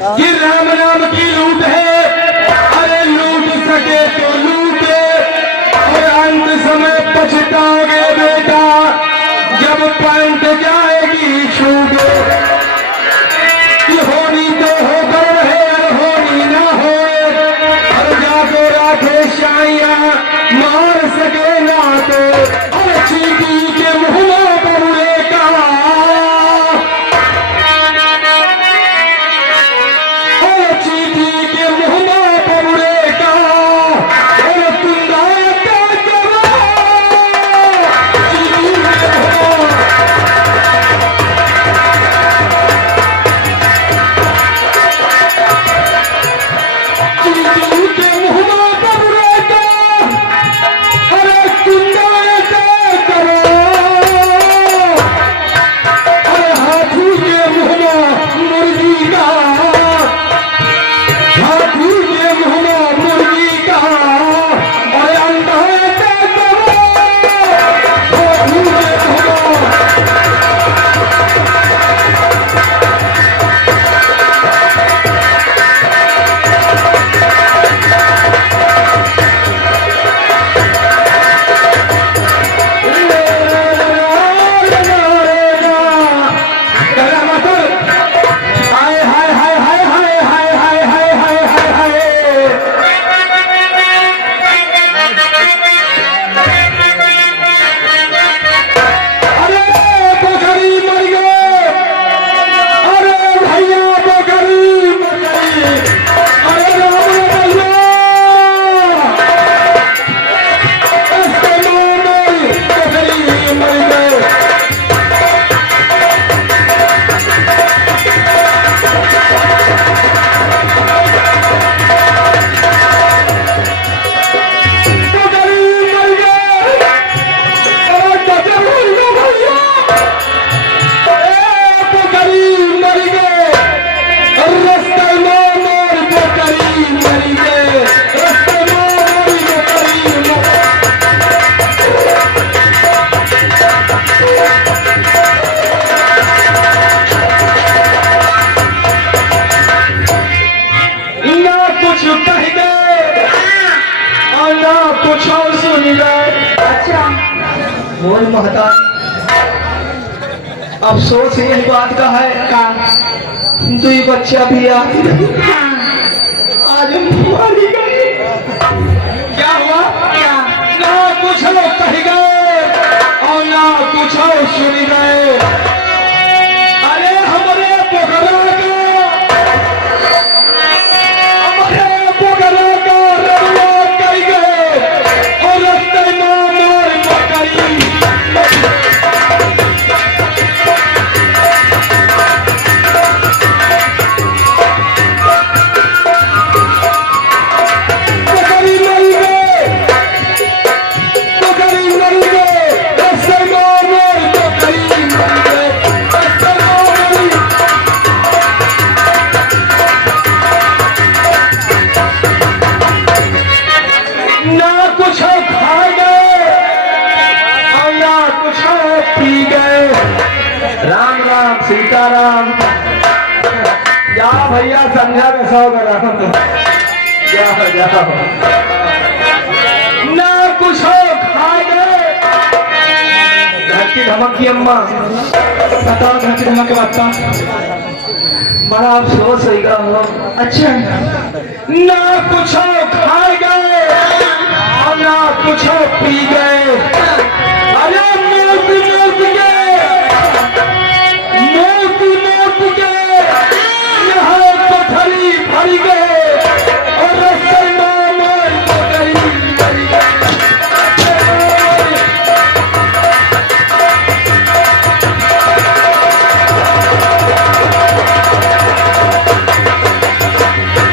कि राम नाम की लूट है, अरे लूट सके तो लूटे और अंत समय पछताओगे बेटा जब पंत जाएगी छूटे। कि होनी तो हो गए है होनी ना हो, और जाको राखे शाइया मार सके ना तो, और चीटी के मुँह में बरुड़े का, और चीटी के मुँह में बरुड़े का, और कुंदा का करो चीटी के मुँह बोल महता, अफसोस यही बात का है का दुई बच्चा भी आज मारी गई। क्या हुआ? ना कुछ कह गए और ना कुछ सुन गए। अरे हमारे पोखरा का रउआ कह गए और रस्ते में मोर मकई। राम राम सीताराम। जा भैया संध्या में सौ ग्राम जाओ ना कुछ खा गए। धरती धमकी अम्मा बताओ, धरती धमक बता। बड़ा अफसोस होगा हो। अच्छा ना कुछ खा गए और ना कुछ पी गए। अरे मौत मौत गए, मौत मौत गए, यहाँ पथरी भर गए और रस्ते में मोर मकई मर गए।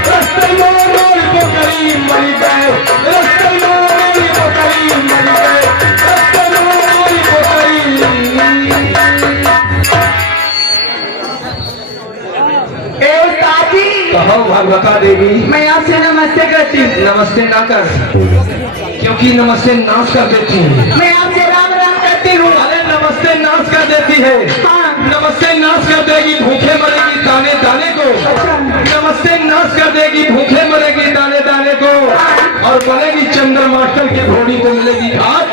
रस्ते में मोर मकई मर गए, रस्ते में मोर मकई मर गए, रस्ते में मोर मकई। कहो भगवता देवी, मैं आपसे नमस्ते करती हूँ। नमस्ते ना कर, क्योंकि नमस्ते नाश कर देती है। मैं आपसे राम राम करती हूँ। अरे नमस्ते नाश कर देती है। हाँ। नमस्ते नाश कर देगी, भूखे मरेगी दाने दाने को। अच्छा। और बनेगी चंद्र मास्टर की घोड़ी तो मिलेगी घास